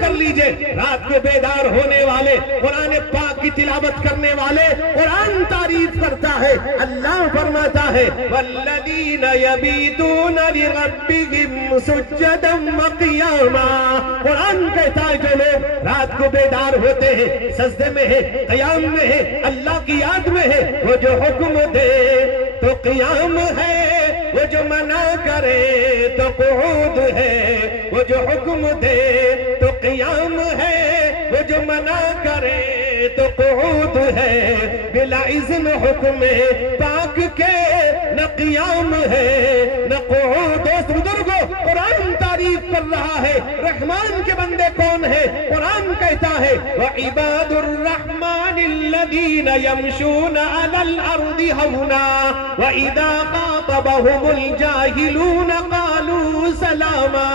کر لیجئے، رات کے بیدار ہونے والے، قرآن پاک کی تلاوت کرنے والے، قرآن تعریف کرتا ہے۔ اللہ فرماتا ہے والذین یبیتون لربہم سجدا وقیاما، قرآن کہتا ہے جو لوگ رات کو بیدار ہوتے ہیں، سجدے میں ہے، قیام میں ہے، اللہ کی یاد میں ہے، وہ جو حکم دے تو قیام ہے، وہ جو منع کرے تو قعود ہے، وہ جو حکم دے تو قیام ہے، وہ جو منع کرے تو قعود ہے، بلا اذن حکم پاک کے نہ قیام ہے نہ قعود۔ دوست بزرگوں، قرآن تعریف کر رہا ہے رحمان کے بندے کون ہے، قرآن کہتا ہے وعباد الرحمن الذین یمشون علی الارض ہونا واذا خاطبهم الجاہلون قالوا سلاما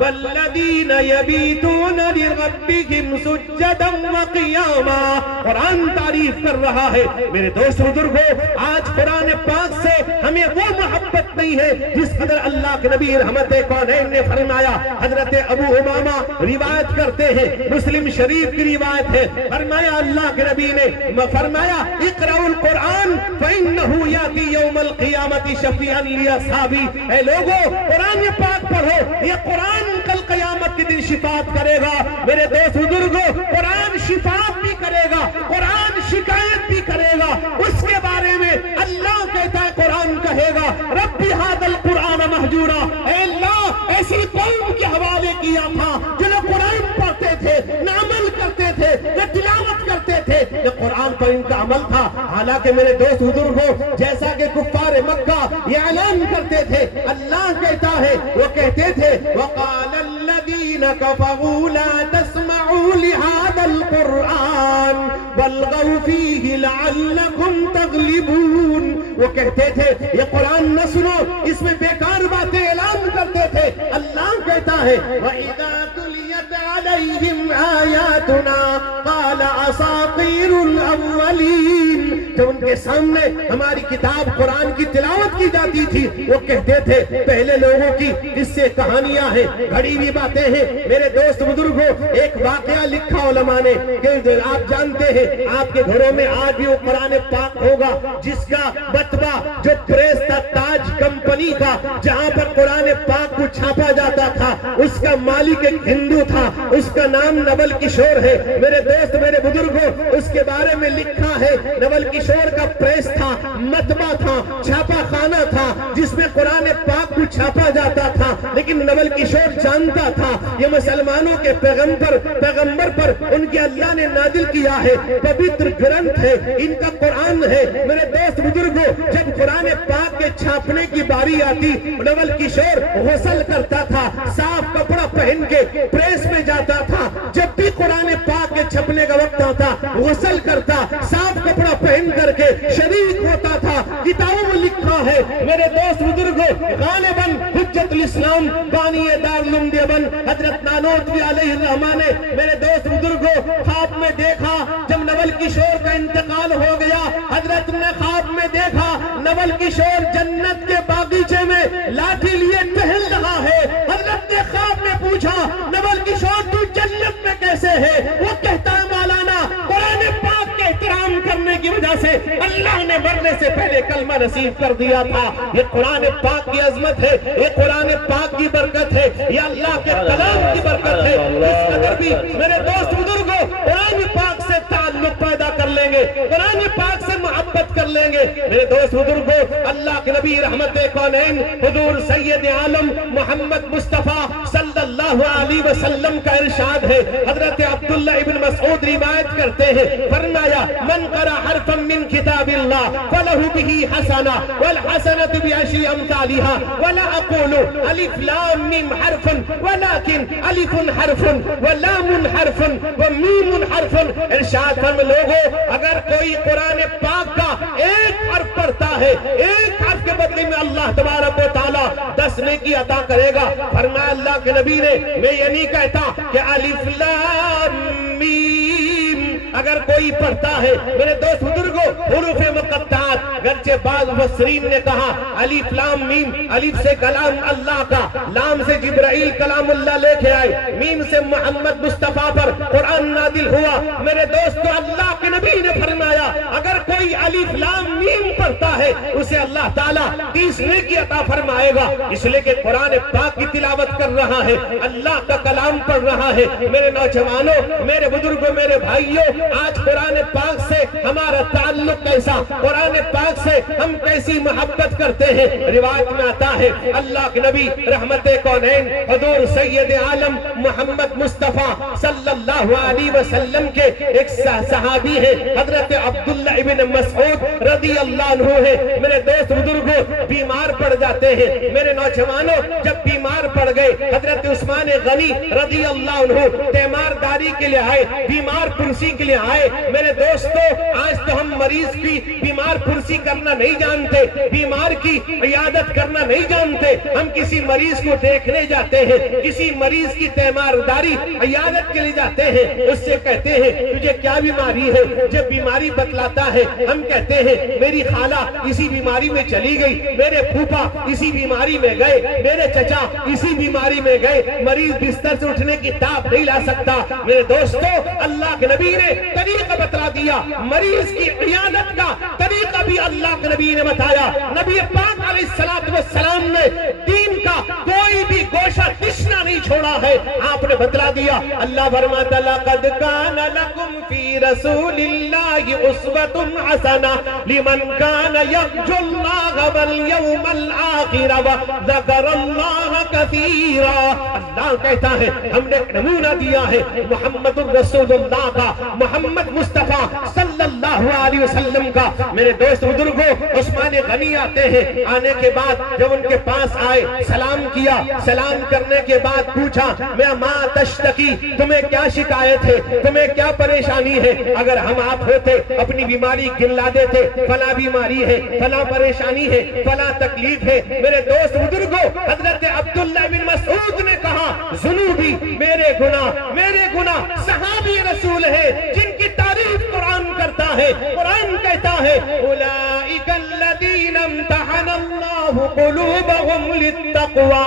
والذین یبیتون لربہم سجدا وقیاما۔ قرآن تعریف کر رہا ہے میرے دوست بزرگوں، آج قرآن پاک سے ہمیں وہ محبت نہیں ہے جس قدر اللہ کے نبی رحمت کونین نے فرمایا۔ حضرت ابو امامہ روایت کرتے ہیں، مسلم شریف کی روایت ہے، فرمایا اللہ کے نبی نے فرمایا اقرأوا القرآن فإنه یاتی یوم القیامت شفیعا لاصحابی۔ اے لوگو قرآن پاک پڑھو، یہ قرآن کل قیامت کے دن شفاعت کرے گا۔ میرے دوست بزرگوں، قرآن شفاعت بھی کرے گا، قرآن شکایت بھی کرے گا۔ اس کے بارے میں اللہ کہتا ہے، قرآن کہے گا ربی ھذا القرآن مہجورا، اے اللہ ایسی قوم کے حوالے کیا تھا جو نہ قرآن پڑھتے تھے نہ عمل کرتے تھے نہ تلاوت کرتے تھے، یہ قرآن پر ان کا عمل تھا۔ حالانکہ میرے دوست بزرگوں، جیسا کہ کفار مکہ یہ اعلان کرتے تھے، اللہ کہتا ہے وہ کہتے تھے وقال الذین کفروا لا تسمعوا لهذا القرآن والغوا فیہ لعلکم تغلبون۔ وہ کہتے تھے یہ قرآن نہ سنو، اس میں بیکار باتیں اعلان کرتے تھے۔ اللہ کہتا ہے وَإِذَا تُلِيَتْ عَلَيْهِمْ آيَاتُنَا قَالَ أَسَاطِيرُ الْأَوَّلِينَ، جب ان کے سامنے ہماری کتاب قرآن کی تلاوت کی جاتی تھی وہ کہتے تھے پہلے لوگوں کی اس سے کہانیاں ہیں، گھڑی ہوئی باتیں ہیں۔ میرے دوست بزرگوں، ایک واقعہ لکھا علماء نے کہ آپ جانتے ہیں آپ کے گھروں میں آج بھی وہ قرآن پاک ہوگا جس کا مطبع جو پریس تھا تاج کمپنی کا، جہاں پر قرآن پاک کو چھاپا جاتا تھا، اس کا مالک ایک ہندو تھا، اس کا نام نول کشور ہے۔ میرے دوست میرے بزرگوں، اس کے بارے میں لکھا ہے نول کشور کا پریس تھا، مطبع تھا، چھاپا خانہ تھا جس میں قرآن پاک کو چھاپا جاتا تھا، لیکن نول کشور جانتا تھا یہ مسلمانوں کے پیغمبر پر ان کے اللہ نے نازل کیا ہے، پوتر گرنتھ ہے، ان کا قرآن ہے۔ میرے دوست بزرگوں، جب قرآن پاک کے چھاپنے کی باری آتی نول کشور غسل کرتا تھا، صاف کپڑا پہن کے پریس میں جاتا تھا، جب بھی قرآن پاک کے چھپنے کا وقت آتا غسل کرتا، صاف کپڑا پہن کر کے شریک ہوتا تھا۔ کتابوں میں لکھا ہے میرے دوست بزرگوں، غالباً حجت الاسلام بانی دارالعلوم دیوبند حضرت نانوتوی علیہ الرحمہ نے میرے دوست بزرگوں خواب میں دیکھا جب نول کشور کا انتقال ہو گیا، حضرت نے خواب میں دیکھا نول کشور جنت کے باغیچے میں لاٹھی لیے ٹہل رہا ہے۔ حضرت نے خواب میں پوچھا نول کشور تو جنت میں کیسے ہے؟ وہ کہتا ہے مولانا قرآن پاک کے احترام کرنے کی وجہ سے اللہ نے مرنے سے پہلے کلمہ نصیب کر دیا تھا۔ یہ قرآن پاک کی عظمت ہے، یہ قرآن پاک کی برکت ہے، یہ اللہ کے کلام کی برکت ہے۔ اس قدر بھی میرے دوست بزرگوں قرآن پاک سے تعلق پیدا کر لیں گے، قرآن پاک سے محبت کر لیں گے۔ میرے دوست بزرگوں، اللہ کے نبی رحمت کونین حضور سید عالم محمد مصطفیٰ صلی اللہ علیہ وسلم کا ارشاد ہے، حضرت عبداللہ ابن مسعود روایت کرتے ہیں، فرمایا من قرأ حرفا من کتاب اللہ فلہ بہ حسنہ والحسنۃ بعشر امثالها ولا اقول الف لام میم حرف ولكن الف حرف ولام حرف ومیم حرف۔ ارشاد فرم لوگوں، اگر کوئی قرآن پاک کا ایک حرف پڑھتا ہے، ایک حرف کے بدلے میں اللہ تبارک و تعالی 10 نیکی عطا کرے گا۔ فرمایا اللہ کے نبی نے میں یہ نہیں کہتا کہ الف لام میم، اگر اگر کوئی پڑھتا ہے میرے دوست بزرگوں حروف مقطعات، گرچہ بعض مفسرین نے کہا الف لام میم، الف سے کلام اللہ کا، لام سے جبرائیل کلام اللہ لے کے آئے، میم سے محمد مصطفیٰ پر قرآن نازل ہوا۔ میرے دوستو اللہ کے نبی نے فرمایا اگر کوئی الف لام میم پڑھتا ہے اسے اللہ تعالیٰ 30 نیکی عطا فرمائے گا، اس لیے کہ قرآن پاک کی تلاوت کر رہا ہے، اللہ کا کلام پڑھ رہا ہے۔ میرے نوجوانوں، میرے بزرگوں، میرے بھائیوں، آج قرآن پاک سے ہمارا تعلق کیسا، قرآن پاک سے ہم کیسی محبت کرتے ہیں۔ روایت میں آتا ہے اللہ کے نبی رحمت کونین حضور سید عالم محمد مصطفیٰ صلی اللہ علیہ وسلم کے ایک صحابی ہے حضرت عبداللہ ابن مسعود رضی اللہ عنہ ہے۔ میرے دوست بزرگوں بیمار پڑ جاتے ہیں، میرے نوجوانوں جب بیمار پڑ گئے حضرت عثمان غنی رضی اللہ عنہ تیمارداری کے لیے آئے، بیمار پرسی کے لیے آئے۔ میرے دوستو آج تو ہم مریض کی بیمار پرسی کرنا نہیں جانتے، بیمار کی عیادت کرنا نہیں جانتے، ہم کسی مریض کو دیکھنے جاتے ہیں، کسی مریض کی تیمارداری عیادت کے لیے جاتے ہیں، اس سے کہتے ہیں تجھے کیا بیماری ہے، جب بیماری بتلاتا ہے ہم کہتے ہیں میری خالہ اسی بیماری میں چلی گئی، میرے پھوپا اسی بیماری میں گئے، میرے چچا اسی بیماری میں گئے، مریض بستر سے اٹھنے کی تاب نہیں لا سکتا۔ میرے دوستو اللہ کے نبی نے طریقہ بتلا دیا، مریض کی عیادت کا طریقہ بھی اللہ کے نبی نے بتایا۔ نبی پاک علیہ السلام نے دین کا کوئی بھی گوشہ تشنا نہیں چھوڑا ہے، آپ نے بتلا دیا۔ اللہ فرماتا ہے لَقَدْ كَانَ لَكُمْ فِي رَسُولِ اللَّهِ أُسْوَةٌ حَسَنَةٌ لِمَنْ كَانَ يَرْجُو اللَّهَ وَالْيَوْمَ الْآخِرَ وَذَكَرَ اللَّهَ كَثِيرًا۔ اللہ کہتا ہے ہم نے نمونہ دیا ہے محمد الرسول اللہ کا، محمد مصطفیٰ صلی اللہ علیہ وسلم کا۔ میرے دوست بزرگوں عثمان غنی آتے ہیں، آنے کے بعد جب ان کے پاس آئے سلام کیا، سلام کرنے کے بعد پوچھا میں ماں تشتکی، تمہیں کیا شکایت ہے، تمہیں کیا پریشانی ہے؟ اگر ہم آپ ہوتے اپنی بیماری گنلا دیتے، فلاں بیماری ہے، فلاں پریشانی ہے، فلاں تکلیف ہے۔ میرے دوست بزرگوں حضرت عبداللہ بن مسعود نے کہا ذنوبی، میرے گناہ صحابی رسول ہے جن کی تعریف قرآن کرتا ہے۔ قرآن کہتا ہے اولئک الذین امتحن اللہ قلوبہم للتقوی،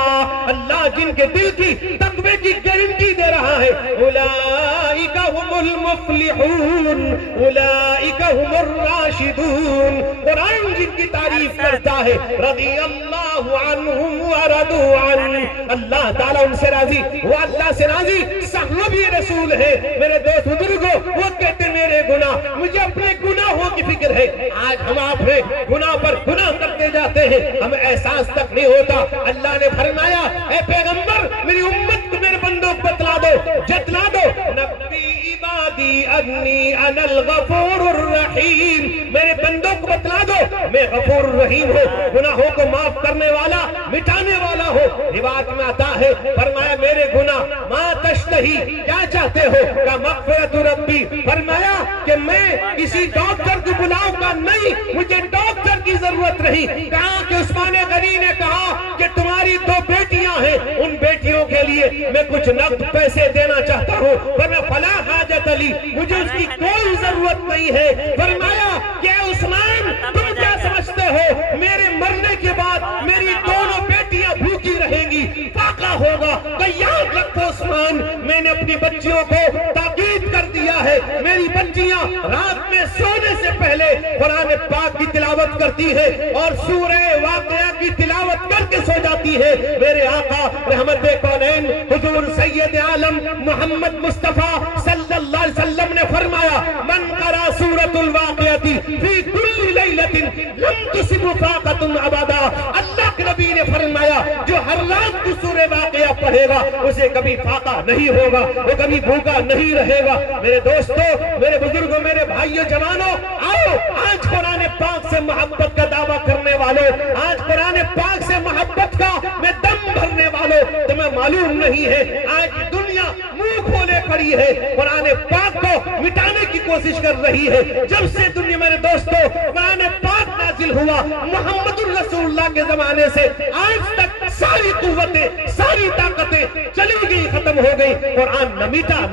اللہ جن کے دل کی تقوی کی گارنٹی دے رہا ہے۔ اولئک هم المفلحون، اولئک هم الراشدون، قرآن جن کی تعریف کرتا ہے رضی اللہ عنہم ورضوا عنہ، اللہ تعالیٰ ان سے راضی، وہ اللہ سے راضی، صحابی رسول ہے۔ میرے دوست بزرگوں وہ کہتے میرے گناہ، مجھے اپنے گناہوں کی فکر ہے۔ آج ہم آپ نے گناہ پر گناہ کرتے جاتے ہیں، ہمیں احساس تک نہیں ہوتا۔ اللہ نے فرمایا اے پیغمبر میری امت کو، میرے بندوں کو بتلا دو، جتلا دو، نبی عبادی انی انا الغفور الرحیم، میرے بندوں کو بتلا دو میں غفور الرحیم ہوں، گناہوں کو معاف کرنے والا، مٹانے والا ہوں۔ روایت میں آتا ہے فرمایا میرے گناہ ما تشتہی، کیا چاہتے ہو؟ کہ مغفرت ربی، فرمایا کہ میں کسی ڈاکٹر کو بلاؤں گا نہیں، مجھے ڈاکٹر کی ضرورت نہیں۔ کہا کہ عثمان غنی نے کہا کہ تمہاری 2 بیٹیاں ہیں، ان بیٹیوں کے لیے میں کچھ نقد پیسے دینا چاہتا ہوں، فرمایا فلا حاجت لی، مجھے اس کی کوئی ضرورت نہیں ہے۔ فرمایا کہ عثمان تم کیا سمجھتے ہو میرے مرنے کے بعد میری دونوں بیٹیاں بھوکی رہیں گی، فاقہ ہوگا؟ تو یاد رکھو عثمان، میں نے اپنی بچیوں کو تاکید کر دیا ہے، میری بچیاں رات میں سونے سے پہلے قرآن پاک کی تلاوت کرتی ہے اور سورہ واقعہ کی تلاوت کر کے سو جاتی ہے۔ میرے آقا رحمت کونین حضور سید عالم محمد مصطفیٰ صلی اللہ علیہ وسلم نے فرمایا من قرأ سورۃ الواقعہ فی کل لیلۃ لم تصب فاقۃ ابدا، اللہ کے نبی نے فرمایا جو ہر رات کو سورہ واقعہ پڑھے گا اسے کبھی فاقہ نہیں ہوگا، وہ کبھی بھوکا نہیں رہے گا۔ میرے دوستو، میرے بزرگوں، میرے بھائیوں، جوانوں، آؤ آج قرآن پاک سے محبت کا دعویٰ کرنے والوں، آج قرآن پاک سے محبت کا میں دم بھرنے والوں، تمہیں معلوم نہیں ہے آج دنیا منہ کھولے کھڑی ہے، قرآن پاک کو مٹانے کی کوشش کر رہی ہے۔ جب سے دنیا، میرے دوستو، قرآن پاک نازل ہوا محمد الرسول اللہ کے زمانے سے آج تک ساری قوتیں ساری طاقتیں چلی گئی ختم ہو گئی قرآن نہ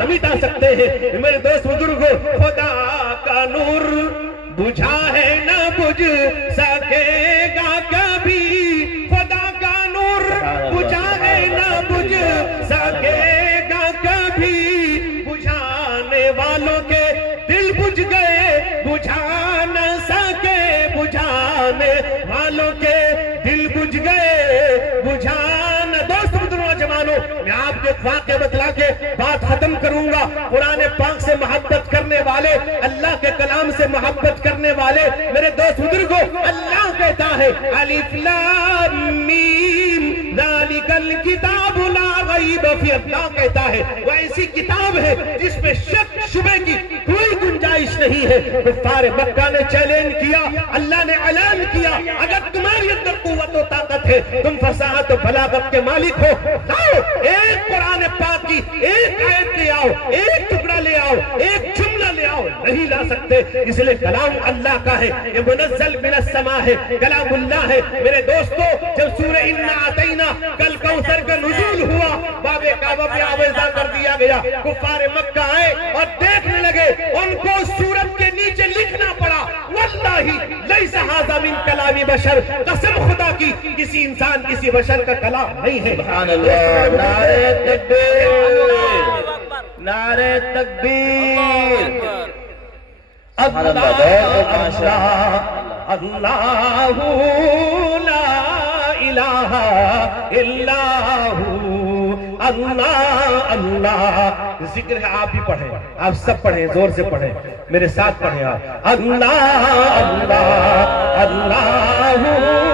مٹا سکتے ہیں میرے دوست بزرگوں خدا کا نور بجھا ہے نہ بجھ سکے گا کبھی خدا کا نور بجھا ہے نہ بجھ سکے گا کبھی بجھانے والوں کے دل بجھ گئے بجھا نہ سکے بجھانے والوں کے دل بجھ گئے بجھانا دوست نوجوانوں میں آپ کے واقعے بتلا کے بات ختم کروں گا قرآن پاک سے محبت کرنے والے اللہ کے کلام سے محبت کرنے والے میرے دوست بزرگوں اللہ کہتا ہے الف لام میم ذالک الکتاب لا ریب فیہ اللہ کہتا ہے وہ ایسی کتاب ہے جس میں شک شبہ کی کوئی گنجائش نہیں ہے کفار مکہ نے چیلنج کیا اللہ نے اعلان کیا اگر تمہاری اندر قوت و طاقت ہے تم فصاحت و بلاغت کے مالک ہو لاؤ ایک قرآن پاک کی ایک آیت لے آؤ ایک ٹکڑا لے آؤ ایک جملہ لے آؤ نہیں لا سکتے اس لئے کلام اللہ کا ہے یہ منزل من السماء ہے کلام اللہ ہے میرے دوستو جب سورہ انا اعطینا کل کوثر کا نزول ہوا باب کعبہ پہ آویزہ کر دیا گیا کفار مکہ آئے اور دیکھنے لگے ان کو سورت کے نیچے لکھنا پڑا واللہ لیس ھذا من کلام بشر قسم خدا کی کسی انسان کسی بشر کا کلام نہیں ہے سبحان اللہ نعرہ تکبیر نعرہ تکبیر اللہ اللہ لا الہ الا ہو اللہ اللہ ذکر ہے آپ بھی پڑھیں آپ سب پڑھیں زور سے پڑھیں میرے ساتھ پڑھیں آپ اللہ اللہ اللہ